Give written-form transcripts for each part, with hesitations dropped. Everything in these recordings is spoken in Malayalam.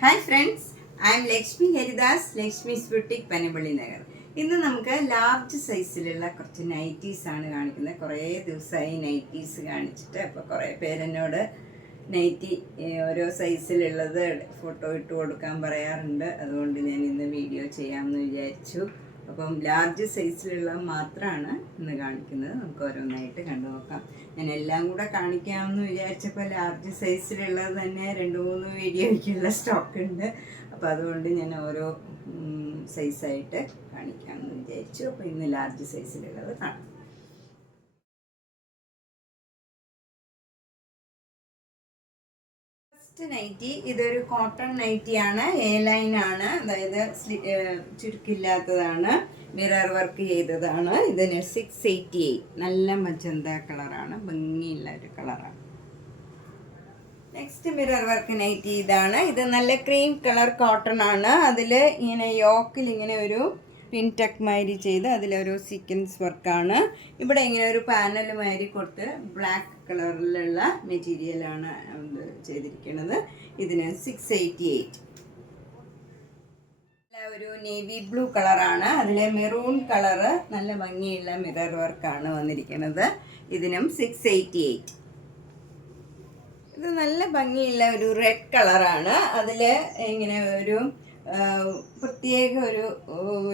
Hi friends, I M Lakshmi Haridas, Lakshmi's boutique Panampilly Nagar. ഇന്ന് നമുക്ക് ലാർജ് സൈസിലുള്ള കുറച്ച് നൈറ്റീസ് ആണ് കാണിക്കുന്നത്. കുറേ ദിവസമായി നൈറ്റീസ് കാണിച്ചിട്ട്. അപ്പോൾ കുറേ പേരെന്നോട് നൈറ്റി ഓരോ സൈസിലുള്ളത് ഫോട്ടോ ഇട്ട് കൊടുക്കാൻ പറയാറുണ്ട്. അതുകൊണ്ട് ഞാൻ ഇന്ന് വീഡിയോ ചെയ്യാമെന്ന് വിചാരിച്ചു. അപ്പം ലാർജ് സൈസിലുള്ള മാത്രമാണ് ഇന്ന് കാണിക്കുന്നത്. നമുക്ക് ഓരോന്നായിട്ട് കണ്ടു നോക്കാം. ഞാൻ എല്ലാം കൂടെ കാണിക്കാമെന്ന് വിചാരിച്ചപ്പോൾ ലാർജ് സൈസിലുള്ളത് തന്നെ 2-3 വീഡിയോയ്ക്കുള്ള സ്റ്റോക്ക് ഉണ്ട്. അപ്പോൾ അതുകൊണ്ട് ഞാൻ ഓരോ സൈസായിട്ട് കാണിക്കാമെന്ന് വിചാരിച്ചു. അപ്പോൾ ഇന്ന് ലാർജ് സൈസിലുള്ളത് കാണാം. ഫസ്റ്റ് നൈറ്റി, ഇതൊരു കോട്ടൺ നൈറ്റിയാണ്. എ ലൈൻ ആണ്, അതായത് ചുരുക്കില്ലാത്തതാണ്, മിറർ വർക്ക് ചെയ്തതാണ്. ഇതിന് 688. നല്ല മജന്ത കളറാണ്, ഭംഗിയുള്ള ഒരു കളറാണ്. നെക്സ്റ്റ് മിറർ വർക്ക് നൈറ്റി ഇതാണ്. ഇത് നല്ല ക്രീം കളർ കോട്ടൺ ആണ്. അതിൽ ഇങ്ങനെ യോക്കിൽ ഇങ്ങനെ ഒരു പിൻ ടക്ക് മാതിരി ചെയ്ത് അതിലൊരു സീക്വൻസ് വർക്കാണ്. ഇവിടെ ഇങ്ങനെ ഒരു പാനൽ മാതിരി കൊടുത്ത് ബ്ലാക്ക് കളറിലുള്ള മെറ്റീരിയലാണ് ചെയ്തിരിക്കുന്നത്. ഇതിന് 688. ഒരു നേവി ബ്ലൂ കളറാണ്. അതിലെ മെറൂൺ കളറ് നല്ല ഭംഗിയുള്ള മിറർ വർക്കാണ് വന്നിരിക്കുന്നത്. ഇതിനും 688. ഇത് നല്ല ഭംഗിയുള്ള ഒരു റെഡ് കളറാണ്. അതിൽ ഇങ്ങനെ ഒരു പ്രത്യേക ഒരു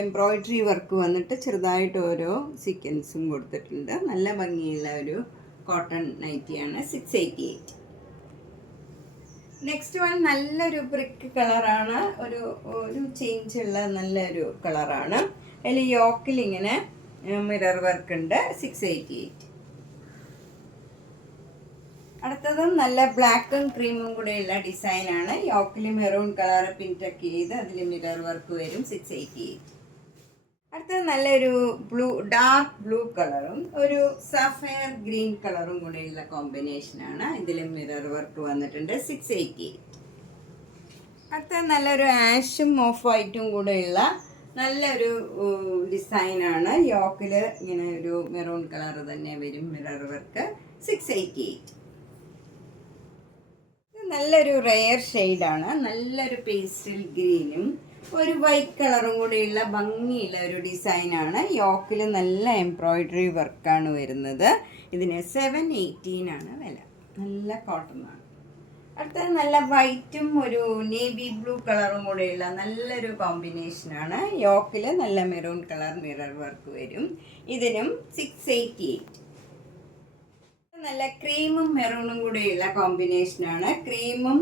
എംബ്രോയിഡറി വർക്ക് വന്നിട്ട് ചെറുതായിട്ട് ഓരോ സീക്വൻസും കൊടുത്തിട്ടുണ്ട്. നല്ല ഭംഗിയുള്ള ഒരു കോട്ടൺ നൈറ്റിയാണ്. 688. നെക്സ്റ്റ് വൺ നല്ലൊരു ബ്രിക്ക് കളറാണ്. ഒരു ചേഞ്ച് ഉള്ള നല്ലൊരു കളറാണ്. അതിൽ യോക്കിൽ ഇങ്ങനെ മിറർ വർക്ക് ഉണ്ട്. 688. അടുത്തതും നല്ല ബ്ലാക്കും ക്രീമും കൂടെയുള്ള ഡിസൈനാണ്. യോക്കിൽ മെറൂൺ കളർ പിൻടക്ക് ചെയ്ത് അതിൽ മിറർ വർക്ക് വരും. 688. അടുത്തത് നല്ലൊരു ഡാർക്ക് ബ്ലൂ കളറും ഒരു സഫയർ ഗ്രീൻ കളറും കൂടെയുള്ള കോമ്പിനേഷനാണ്. ഇതിൽ മിറർ വർക്ക് വന്നിട്ടുണ്ട്. 688. അടുത്തത് നല്ലൊരു ആഷും ഓഫ് വൈറ്റും കൂടെയുള്ള നല്ലൊരു ഡിസൈനാണ്. യോക്കിൽ ഇങ്ങനെ ഒരു മെറൂൺ കളർ തന്നെ വരും മിറർ വർക്ക്. 688. നല്ലൊരു റെയർ ഷെയ്ഡാണ്. നല്ലൊരു പേസ്റ്റൽ ഗ്രീനും ഒരു വൈറ്റ് കളറും കൂടിയുള്ള ഭംഗിയുള്ള ഒരു ഡിസൈനാണ്. യോക്കിൽ നല്ല എംബ്രോയിഡറി വർക്കാണ് വരുന്നത്. ഇതിന് 718 ആണ് വില. നല്ല കോട്ടണാണ്. അടുത്തത് നല്ല വൈറ്റും ഒരു നേവി ബ്ലൂ കളറും കൂടെയുള്ള നല്ലൊരു കോമ്പിനേഷനാണ്. യോക്കിൽ നല്ല മെറൂൺ കളർ മിറർ വർക്ക് വരും. ഇതിനും 688. നല്ല ക്രീമും മെറൂണും കൂടെയുള്ള കോമ്പിനേഷനാണ്. ക്രീമും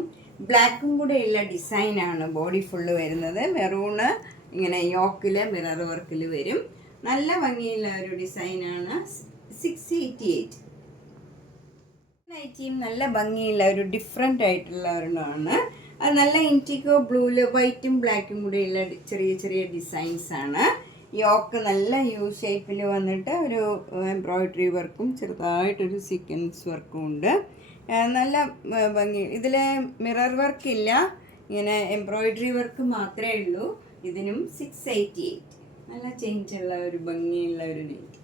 ബ്ലാക്കും കൂടെയുള്ള ഡിസൈനാണ്. ബോഡി ഫുള്ള് വരുന്നത്. മെറൂണ് ഇങ്ങനെ യോക്കിൽ മിറർ വർക്കിൽ വരും. നല്ല ഭംഗിയുള്ള ഒരു ഡിസൈനാണ്. 688. നൈറ്റിയും നല്ല ഭംഗിയുള്ള ഒരു ഡിഫറെൻ്റ് ആയിട്ടുള്ള ഒരെണ്ണമാണ്. അത് നല്ല ഇൻറ്റിക്കോ ബ്ലൂവിൽ വൈറ്റും ബ്ലാക്കും കൂടെയുള്ള ചെറിയ ചെറിയ ഡിസൈൻസാണ്. യോക്ക് നല്ല യു ഷേപ്പിൽ വന്നിട്ട് ഒരു എംബ്രോയിഡറി വർക്കും ചെറുതായിട്ടൊരു സീക്വൻസ് വർക്കും ഉണ്ട്. നല്ല ഭംഗി. ഇതിൽ മിറർ വർക്കില്ല, ഇങ്ങനെ എംബ്രോയിഡറി വർക്ക് മാത്രമേ ഉള്ളൂ. ഇതിനും 688. നല്ല ചേഞ്ചുള്ള ഒരു ഭംഗിയുള്ള ഒരു നൈറ്റി.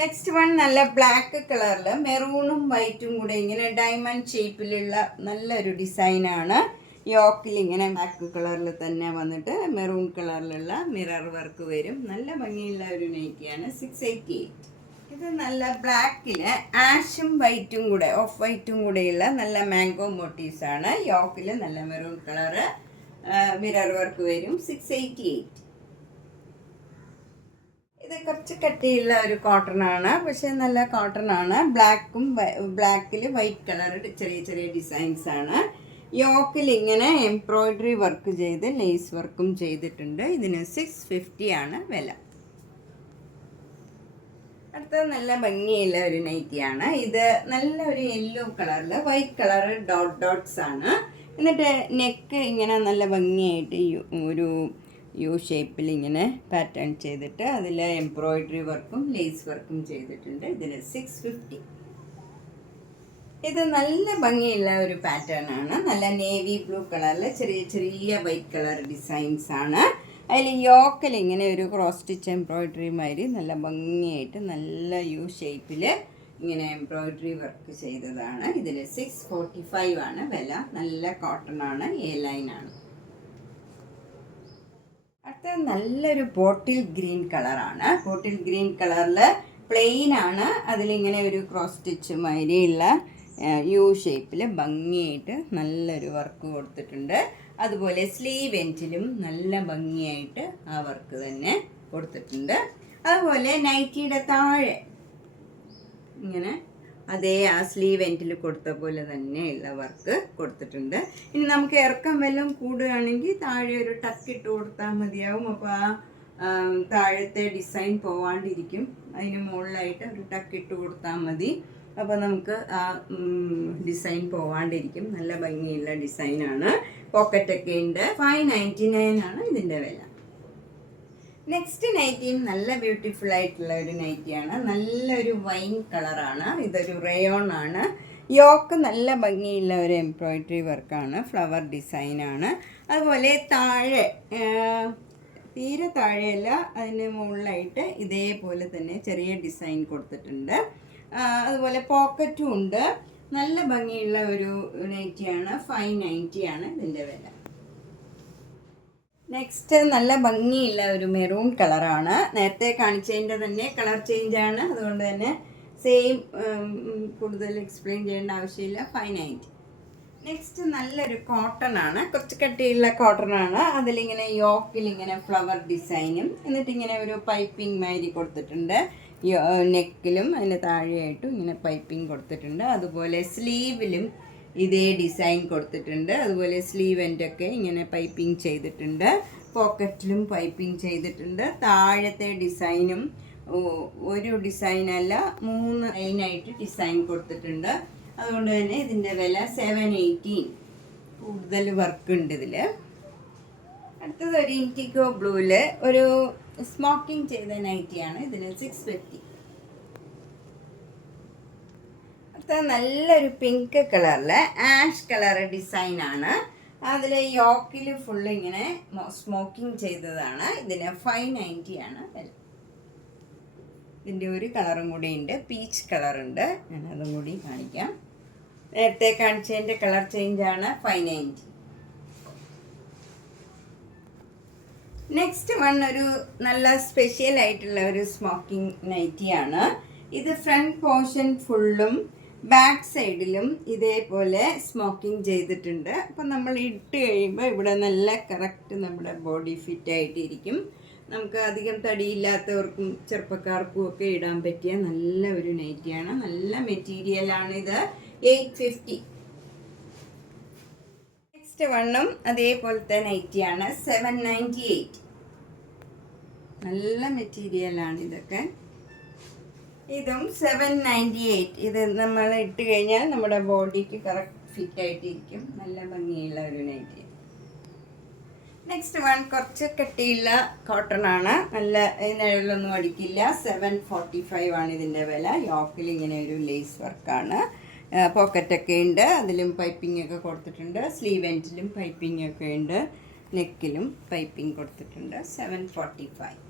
നെക്സ്റ്റ് വൺ നല്ല ബ്ലാക്ക് കളറിൽ മെറൂണും വൈറ്റും കൂടെ ഇങ്ങനെ ഡയമണ്ട് ഷേപ്പിലുള്ള നല്ലൊരു ഡിസൈനാണ്. യോക്കിൽ ഇങ്ങനെ ബ്ലാക്ക് കളറിൽ തന്നെ വന്നിട്ട് മെറൂൺ കളറിലുള്ള മിറർ വർക്ക് വരും. നല്ല ഭംഗിയുള്ള ഒരു നൈറ്റിയാണ്. 688. ഇത് നല്ല ബ്ലാക്കിൽ ആഷും വൈറ്റും കൂടെ ഓഫ് വൈറ്റും കൂടെയുള്ള നല്ല മാംഗോ മോട്ടീവ്സാണ്. യോക്കിൽ നല്ല മെറൂൺ കളറ് മിറർ വർക്ക് വരും. 688. ഇത് കുറച്ച് കട്ടിയുള്ള ഒരു കോട്ടൺ ആണ്, പക്ഷേ നല്ല കോട്ടൺ ആണ്. ബ്ലാക്കിൽ വൈറ്റ് കളർ ചെറിയ ചെറിയ ഡിസൈൻസ് ആണ്. യോക്കിൽ ഇങ്ങനെ എംബ്രോയിഡറി വർക്ക് ചെയ്ത് ലേസ് വർക്കും ചെയ്തിട്ടുണ്ട്. ഇതിന് 650 ആണ് വില. അടുത്തത് നല്ല ഭംഗിയുള്ള ഒരു നൈറ്റിയാണ്. ഇത് നല്ലൊരു യെല്ലോ കളറിൽ വൈറ്റ് കളർ ഡോട്ട്സ് ആണ്. എന്നിട്ട് നെക്ക് ഇങ്ങനെ നല്ല ഭംഗിയായിട്ട് ഒരു യു ഷേപ്പിൽ ഇങ്ങനെ പാറ്റേൺ ചെയ്തിട്ട് അതിൽ എംബ്രോയിഡറി വർക്കും ലേസ് വർക്കും ചെയ്തിട്ടുണ്ട്. ഇതിന് 650. ഇത് നല്ല ഭംഗിയുള്ള ഒരു പാറ്റേൺ ആണ്. നല്ല നേവി ബ്ലൂ കളറിൽ ചെറിയ ചെറിയ വൈറ്റ് കളർ ഡിസൈൻസ് ആണ്. അതിൽ യോക്കിൽ ഇങ്ങനെ ഒരു ക്രോസ് സ്റ്റിച്ച് എംബ്രോയിഡറി മാതിരി നല്ല ഭംഗിയായിട്ട് നല്ല യു ഷേപ്പിൽ ഇങ്ങനെ എംബ്രോയിഡറി വർക്ക് ചെയ്തതാണ്. ഇതിന് 645 ആണ് വില. നല്ല കോട്ടൺ ആണ്, എ ലൈൻ ആണ്. അടുത്ത നല്ലൊരു ബോട്ടിൽ ഗ്രീൻ കളറാണ്. ബോട്ടിൽ ഗ്രീൻ കളറിൽ പ്ലെയിൻ ആണ്, അതിലിങ്ങനെ ഒരു ക്രോസ് സ്റ്റിച്ച് മാതിരിയുള്ള യു ഷേപ്പിൽ ഭംഗിയായിട്ട് നല്ലൊരു വർക്ക് കൊടുത്തിട്ടുണ്ട്. അതുപോലെ സ്ലീവ് എൻഡിലും നല്ല ഭംഗിയായിട്ട് ആ വർക്ക് തന്നെ കൊടുത്തിട്ടുണ്ട്. അതുപോലെ നൈറ്റിയുടെ താഴെ ഇങ്ങനെ അതേ ആ സ്ലീവ് എൻഡിൽ കൊടുത്ത പോലെ തന്നെയുള്ള വർക്ക് കൊടുത്തിട്ടുണ്ട്. ഇനി നമുക്ക് ഇറക്കം വല്ലതും കൂടുകയാണെങ്കിൽ താഴെ ഒരു ടക്ക് ഇട്ട് കൊടുത്താൽ മതിയാവും. അപ്പോൾ ആ താഴത്തെ ഡിസൈൻ പോവാണ്ടിരിക്കും. അതിന് മുകളിലായിട്ട് ഒരു ടക്ക് ഇട്ട് കൊടുത്താൽ മതി. അപ്പോൾ നമുക്ക് ആ ഡിസൈൻ പോവാണ്ടിരിക്കും. നല്ല ഭംഗിയുള്ള ഡിസൈനാണ്. പോക്കറ്റൊക്കെ ഉണ്ട്. 599 ആണ് ഇതിൻ്റെ വില. നെക്സ്റ്റ് നൈറ്റിയും നല്ല ബ്യൂട്ടിഫുൾ ആയിട്ടുള്ള ഒരു നൈറ്റിയാണ്. നല്ലൊരു വൈൻ കളറാണ്. ഇതൊരു റയോൺ ആണ്. യോക്ക് നല്ല ഭംഗിയുള്ള ഒരു എംബ്രോയിഡറി വർക്കാണ്, ഫ്ലവർ ഡിസൈനാണ്. അതുപോലെ താഴെ തീരെ താഴെയല്ല, അതിന് മുകളിലായിട്ട് ഇതേപോലെ തന്നെ ചെറിയ ഡിസൈൻ കൊടുത്തിട്ടുണ്ട്. അതുപോലെ പോക്കറ്റും ഉണ്ട്. നല്ല ഭംഗിയുള്ള ഒരു നൈറ്റിയാണ്. 590 ആണ് ഇതിൻ്റെ വില. നെക്സ്റ്റ് നല്ല ഭംഗിയുള്ള ഒരു മെറൂൺ കളറാണ്. നേരത്തെ കാണിച്ചതിൻ്റെ തന്നെ കളർ ചേഞ്ചാണ്, അതുകൊണ്ട് തന്നെ സെയിം കൂടുതൽ എക്സ്പ്ലെയിൻ ചെയ്യേണ്ട ആവശ്യമില്ല. 590. നെക്സ്റ്റ് നല്ലൊരു കോട്ടൺ ആണ്. കുറച്ച് കട്ടിയുള്ള കോട്ടൺ ആണ്. അതിലിങ്ങനെ യോക്കിലിങ്ങനെ ഫ്ലവർ ഡിസൈനും എന്നിട്ടിങ്ങനെ ഒരു പൈപ്പിംഗ് മാതിരി കൊടുത്തിട്ടുണ്ട്. നെക്കിലും അതിന് താഴെയായിട്ടും ഇങ്ങനെ പൈപ്പിംഗ് കൊടുത്തിട്ടുണ്ട്. അതുപോലെ സ്ലീവിലും ഇതേ ഡിസൈൻ കൊടുത്തിട്ടുണ്ട്. അതുപോലെ സ്ലീവ് എൻഡൊക്കെ ഇങ്ങനെ പൈപ്പിംഗ് ചെയ്തിട്ടുണ്ട്. പോക്കറ്റിലും പൈപ്പിംഗ് ചെയ്തിട്ടുണ്ട്. താഴത്തെ ഡിസൈനും ഒരു ഡിസൈനല്ല 3 ലൈനായിട്ട് ഡിസൈൻ കൊടുത്തിട്ടുണ്ട്. അതുകൊണ്ട് തന്നെ ഇതിൻ്റെ വില 718. കൂടുതൽ വർക്ക് ഉണ്ട് ഇതിൽ. അടുത്തത് ഒരു ഇൻഡിഗോ ബ്ലൂവിൽ ഒരു സ്മോക്കിംഗ് ചെയ്ത നൈറ്റിയാണ്. ഇതിന് 650. നല്ലൊരു പിങ്ക് കളറിൽ ആഷ് കളർ ഡിസൈനാണ്. അതിൽ യോക്കിൽ ഫുള്ള് ഇങ്ങനെ സ്മോക്കിംഗ് ചെയ്തതാണ്. ഇതിന് 590 ആണ് വില. ഇതിൻ്റെ ഒരു കളറും കൂടി ഉണ്ട്, പീച്ച് കളറുണ്ട്. ഞാൻ അതും കൂടി കാണിക്കാം. നേരത്തെ കാണിച്ചതിൻ്റെ കളർ ചേഞ്ചാണ്. 590. നെക്സ്റ്റ് വൺ ഒരു നല്ല സ്പെഷ്യൽ ആയിട്ടുള്ള ഒരു സ്മോക്കിംഗ് നൈറ്റിയാണ്. ഇത് ഫ്രണ്ട് പോർഷൻ ഫുള്ളും ബാക്ക് സൈഡിലും ഇതേപോലെ സ്മോക്കിംഗ് ചെയ്തിട്ടുണ്ട്. അപ്പം നമ്മൾ ഇട്ട് കഴിയുമ്പോൾ ഇവിടെ നല്ല കറക്റ്റ് നമ്മുടെ ബോഡി ഫിറ്റ് ആയിട്ടിരിക്കും. നമുക്ക് അധികം തടിയില്ലാത്തവർക്കും ചെറുപ്പക്കാർക്കും ഒക്കെ ഇടാൻ പറ്റിയ നല്ല ഒരു നൈറ്റിയാണ്. നല്ല മെറ്റീരിയലാണിത്. 850. നെക്സ്റ്റ് വണ്ണും അതേപോലത്തെ നൈറ്റിയാണ്. 798. നല്ല മെറ്റീരിയലാണ് ഇതൊക്കെ. ഇതും 798. ഇത് നമ്മൾ ഇട്ട് കഴിഞ്ഞാൽ നമ്മുടെ ബോഡിക്ക് കറക്റ്റ് ഫിറ്റ് ആയിട്ടിരിക്കും. നല്ല ഭംഗിയുള്ള ഒരു നൈറ്റി. നെക്സ്റ്റ് വൺ കുറച്ച് കട്ടിയുള്ള കോട്ടൺ ആണ്. നല്ല നിഴലൊന്നും അടിക്കില്ല. 745 ആണ് ഇതിൻ്റെ വില. യോക്കിൽ ഇങ്ങനെ ഒരു ലേസ് വർക്കാണ്. പോക്കറ്റൊക്കെ ഉണ്ട്. അതിലും പൈപ്പിംഗ് ഒക്കെ കൊടുത്തിട്ടുണ്ട്. സ്ലീവ് എൻഡിലും പൈപ്പിംഗ് ഒക്കെ ഉണ്ട്. നെക്കിലും പൈപ്പിംഗ് കൊടുത്തിട്ടുണ്ട്. 745.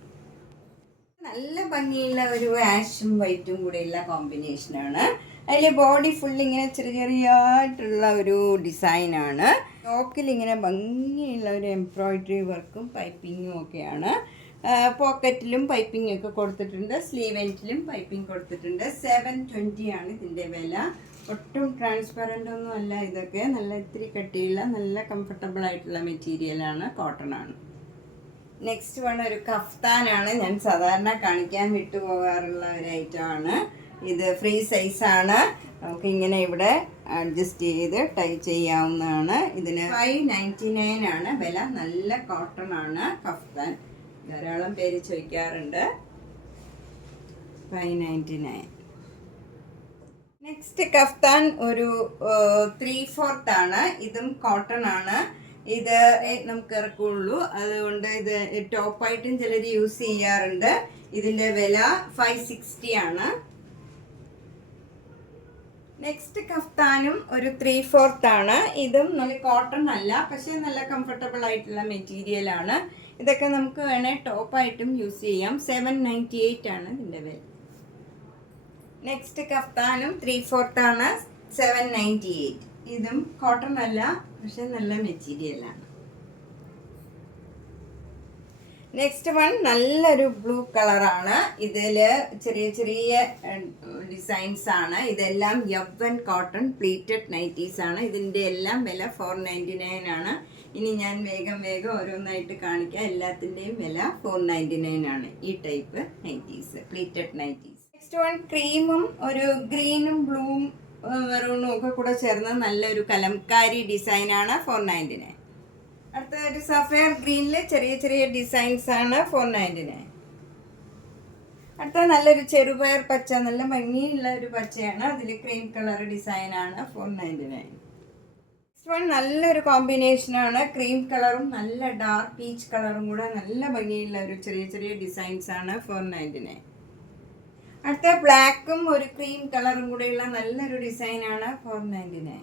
നല്ല ഭംഗിയുള്ള ഒരു ആഷും വൈറ്റും കൂടെയുള്ള കോമ്പിനേഷനാണ്. അതിൽ ബോഡി ഫുൾ ഇങ്ങനെ ചെറിയായിട്ടുള്ള ഒരു ഡിസൈനാണ്. യോക്കിൽ ഇങ്ങനെ ഭംഗിയുള്ള ഒരു എംബ്രോയിഡറി വർക്കും പൈപ്പിങ്ങും ഒക്കെയാണ്. പോക്കറ്റിലും പൈപ്പിംഗ് ഒക്കെ കൊടുത്തിട്ടുണ്ട്. സ്ലീവ് എൻഡിലും പൈപ്പിംഗ് കൊടുത്തിട്ടുണ്ട്. 720 ആണ് ഇതിൻ്റെ വില. ഒട്ടും ട്രാൻസ്പെറൻ്റ് ഒന്നും അല്ല ഇതൊക്കെ. നല്ല ഇത്തിരി കട്ടിയുള്ള നല്ല കംഫർട്ടബിൾ ആയിട്ടുള്ള മെറ്റീരിയലാണ്. കോട്ടൺ ആണ്. നെക്സ്റ്റ് വൺ ഒരു കഫ്താനാണ്. ഞാൻ സാധാരണ കാണിക്കാൻ വിട്ടുപോകാറുള്ള ഒരു ഐറ്റമാണ്. ഇത് ഫ്രീ സൈസാണ്. നമുക്ക് ഇങ്ങനെ ഇവിടെ അഡ്ജസ്റ്റ് ചെയ്ത് ടൈ ചെയ്യാവുന്നതാണ്. ഇതിന് 599 ആണ് വില. നല്ല കോട്ടൺ ആണ് കഫ്താൻ. ധാരാളം പേര് ചോദിക്കാറുണ്ട്. 599. നെക്സ്റ്റ് കഫ്താൻ ഒരു 3/4 ആണ്. ഇതും കോട്ടൺ ആണ്. ഇത് നമുക്ക് ഇറക്കുള്ളൂ. അതുകൊണ്ട് ഇത് ടോപ്പായിട്ടും ചിലർ യൂസ് ചെയ്യാറുണ്ട്. ഇതിൻ്റെ വില 560 ആണ്. നെക്സ്റ്റ് കഫ്താനും ഒരു 3/4 ആണ്. ഇതും നല്ല കോട്ടൺ അല്ല, പക്ഷേ നല്ല കംഫർട്ടബിൾ ആയിട്ടുള്ള മെറ്റീരിയലാണ്. ഇതൊക്കെ നമുക്ക് വേണേൽ ടോപ്പായിട്ടും യൂസ് ചെയ്യാം. 798 ആണ് ഇതിൻ്റെ വില. നെക്സ്റ്റ് കഫ്താനും 3/4 ആണ്, 798. ഇതും കോട്ടൺ അല്ല, പക്ഷെ നല്ല മെറ്റീരിയലാണ്. നെക്സ്റ്റ് വൺ നല്ലൊരു ബ്ലൂ കളറാണ്. ഇതിൽ ചെറിയ ചെറിയ ഡിസൈൻസ് ആണ്. ഇതെല്ലാം യവ്വൻ കോട്ടൺ പ്ലീറ്റഡ് നൈറ്റീസ് ആണ്. ഇതിൻ്റെ എല്ലാം വില 499 ആണ്. ഇനി ഞാൻ വേഗം ഓരോന്നായിട്ട് കാണിക്കാം. എല്ലാത്തിൻ്റെയും വില 499 ആണ്. ഈ type nighties, pleated nighties. Next one ക്രീമും ഒരു ഗ്രീനും ബ്ലൂവും മെറൂണും ഒക്കെ കൂടെ ചേർന്ന് നല്ലൊരു കലംകാരി ഡിസൈനാണ്, 499. അടുത്ത ഒരു സഫയർ ഗ്രീനിൽ ചെറിയ ചെറിയ ഡിസൈൻസ് ആണ്, 499. അടുത്ത നല്ലൊരു ചെറുപയർ പച്ച, നല്ല ഭംഗിയുള്ള ഒരു പച്ചയാണ്. അതിൽ ക്രീം കളർ ഡിസൈനാണ്, 499. നെക്സ്റ്റ് വൺ നല്ലൊരു കോമ്പിനേഷനാണ്, ക്രീം കളറും നല്ല ഡാർക്ക് പീച്ച് കളറും കൂടെ നല്ല ഭംഗിയുള്ള ഒരു ചെറിയ ചെറിയ ഡിസൈൻസ് ആണ്, 499. അടുത്ത ബ്ലാക്കും ഒരു ക്രീം കളറും കൂടെയുള്ള നല്ലൊരു ഡിസൈനാണ്, 499.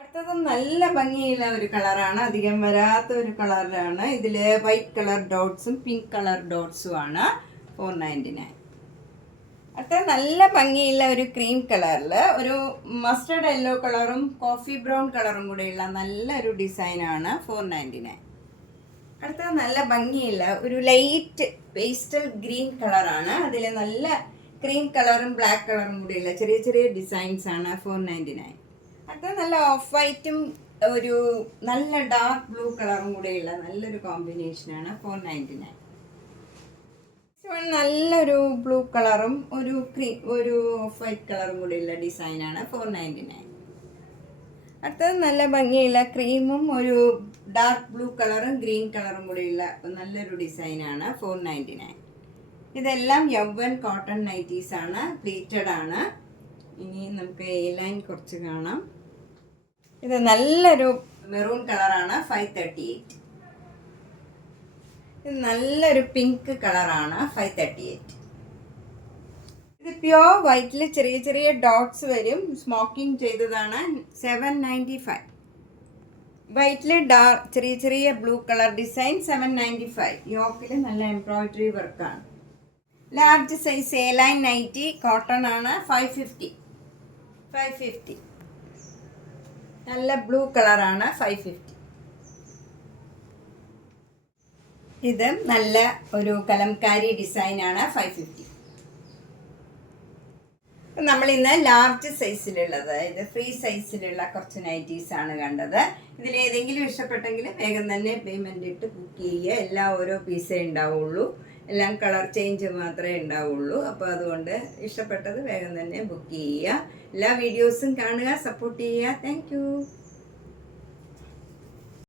അടുത്തതും നല്ല ഭംഗിയുള്ള ഒരു കളറാണ്, അധികം വരാത്ത ഒരു കളറാണ്. ഇതിൽ വൈറ്റ് കളർ ഡോട്ട്സും പിങ്ക് കളർ ഡോട്ട്സും ആണ്, 499. അടുത്ത നല്ല ഭംഗിയുള്ള ഒരു ക്രീം കളറിൽ ഒരു മസ്റ്റർഡ് യെല്ലോ കളറും കോഫി ബ്രൗൺ കളറും കൂടെയുള്ള നല്ലൊരു ഡിസൈനാണ്, 499. അടുത്ത നല്ല ഭംഗിയുള്ള ഒരു ലൈറ്റ് പേസ്റ്റൽ ഗ്രീൻ കളറാണ്. അതിൽ നല്ല ക്രീം കളറും ബ്ലാക്ക് കളറും കൂടിയുള്ള ചെറിയ ചെറിയ ഡിസൈൻസ് ആണ്, 499. അടുത്ത നല്ല ഓഫ് വൈറ്റും ഒരു നല്ല ഡാർക്ക് ബ്ലൂ കളറും കൂടെയുള്ള നല്ലൊരു കോമ്പിനേഷനാണ്, 499. നല്ലൊരു ബ്ലൂ കളറും ഒരു ഓഫ് വൈറ്റ് കളറും കൂടെയുള്ള ഡിസൈനാണ്, 499. അടുത്തത് നല്ല ഭംഗിയുള്ള ക്രീമും ഒരു ഡാർക്ക് ബ്ലൂ കളറും ഗ്രീൻ കളറും കൂടിയുള്ള നല്ലൊരു ഡിസൈനാണ്, 499. ഇതെല്ലാം യവ്വൻ കോട്ടൺ നൈറ്റീസ് ആണ്, പ്ലീറ്റഡ് ആണ്. ഇനി നമുക്ക് എ ലൈൻ കുറച്ച് കാണാം. ഇത് നല്ലൊരു മെറൂൺ കളറാണ്, 538. ഇത് നല്ലൊരു പിങ്ക് കളറാണ്, 538. ഇത് പ്യോർ വൈറ്റിൽ ചെറിയ ചെറിയ ഡോട്ട്സ് വരും, സ്മോക്കിംഗ് ചെയ്തതാണ്, 795. വൈറ്റിൽ ചെറിയ ചെറിയ ബ്ലൂ കളർ ഡിസൈൻ, 795. യോക്കിൽ നല്ല എംബ്രോയിഡറി വർക്കാണ്. Large size A line nighty cotton ആണ്, 550. നല്ല ബ്ലൂ കളറാണ്, 550. ഇത് നല്ല ഒരു കലംകാരി ഡിസൈനാണ്, 550. നമ്മൾ ഇന്ന് ലാർജ് സൈസിലുള്ളത്, അതായത് ഫ്രീ സൈസിലുള്ള കുറച്ച് നൈറ്റീസ് ആണ് കണ്ടത്. ഇതിലേതെങ്കിലും ഇഷ്ടപ്പെട്ടെങ്കിൽ വേഗം തന്നെ പേയ്മെൻ്റ് ഇട്ട് ബുക്ക് ചെയ്യുക. എല്ലാം ഓരോ പീസേ ഉണ്ടാവുള്ളൂ, എല്ലാം കളർ ചേഞ്ച് മാത്രമേ ഉണ്ടാവുള്ളൂ. അപ്പോൾ അതുകൊണ്ട് ഇഷ്ടപ്പെട്ടത് വേഗം തന്നെ ബുക്ക് ചെയ്യുക. എല്ലാ വീഡിയോസും കാണുക, സപ്പോർട്ട് ചെയ്യുക. താങ്ക്